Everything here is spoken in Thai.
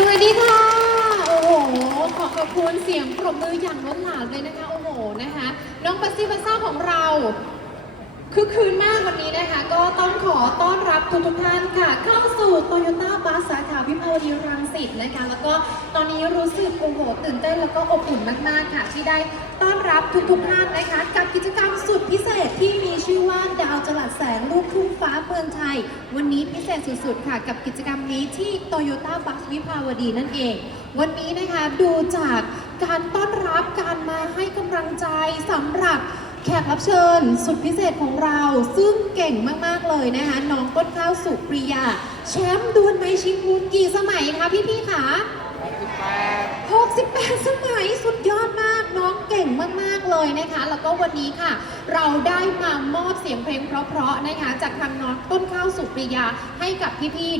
สวัสดีค่ะ โอ้โห ขอขอบคุณเสียงปรบมืออย่างล้นหลามเลยนะคะ โอ้โห นะคะ น้องปัสซี่ปัสซ่าของเราคือคืนมากวันนี้นะคะ ก็ต้องขอต้อนรับทุกทุกท่านค่ะ เข้าสู่โตโยต้าบัสสาขาวิภาวดีรังสิตนะคะ แล้วก็ตอนนี้รู้สึกโอ้โห ตื่นเต้นแล้วก็อบอุ่นมาก ๆ ค่ะ ที่ได้ต้อนรับทุกทุกท่านนะคะ กับกิจกรรมสุดพิเศษที่มีชื่อว่าดาวจลัดแสงลุ มืองไทย วันนี้พิเศษสุดๆ ค่ะ กับกิจกรรมนี้ที่โตโยต้าบัสวิภาวดีนั่นเอง วันนี้นะคะดูจากการต้อนรับการมาให้กำลังใจสำหรับแขกรับเชิญสุดพิเศษของเราซึ่งเก่งมากๆเลยนะคะน้องต้นข้าวสุปริยา แชมป์ดวลไมชิงพูนกี่สมัยคะพี่ๆคะ68 สมัยสุดย เลยนะคะ แล้วก็วันนี้ค่ะ เราได้มามอบเสียงเพลงเพราะๆนะคะ จากทางน้องต้นข้าวสุปริยาให้กับพี่ๆ